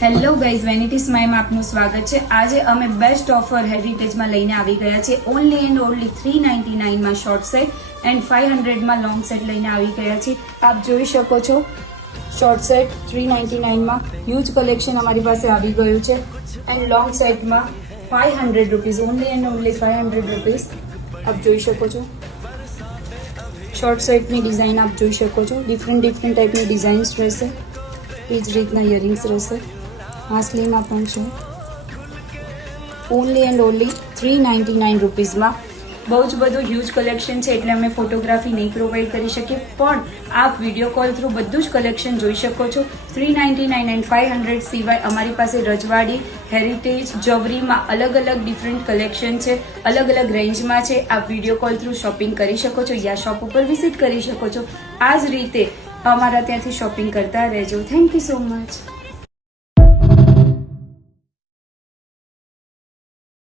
Hello guys, vanity સ્માઈલમાં આપનું સ્વાગત છે। આજે અમે બેસ્ટ ઓફર હેરિટેજમાં લઈને આવી ગયા છે। ઓનલી એન્ડ ઓનલી 399માં શોર્ટ સેટ એન્ડ 500માં લોંગ સેટ લઈને આવી ગયા છે। આપ જોઈ શકો છો શોર્ટ સેટ 399માં હ્યુજ કલેક્શન અમારી પાસે આવી ગયું છે એન્ડ લોંગ સેટમાં 500 rupees, only and only 500 rupees આપ જોઈ શકો છો। શોર્ટ સેટની ડિઝાઇન આપ જોઈ શકો છો, ડિફરન્ટ ટાઈપની ડિઝાઇન્સ રહેશે, એ જ રીતના ઇયરિંગ્સ રહેશે। હાસલીમાં પણ છે, ઓનલી એન્ડ ઓનલી 399 રૂપીઝમાં। બહુ જ બધું હ્યુજ કલેક્શન છે એટલે અમે ફોટોગ્રાફી નહીં પ્રોવાઈડ કરી શકીએ, પણ આપ વિડીયો કોલ થ્રુ બધું જ કલેક્શન જોઈ શકો છો। 399 એન્ડ 500 સિવાય અમારી પાસે રજવાડી, હેરિટેજ, જવરીમાં અલગ અલગ ડિફરન્ટ કલેક્શન છે, અલગ અલગ રેન્જમાં છે। આપ વિડીયો કોલ થ્રુ શોપિંગ કરી શકો છો યા શોપ ઉપર વિઝિટ કરી શકો છો। આ જ રીતે અમારા ત્યાંથી શોપિંગ કરતા રહેજો। Thank you so much.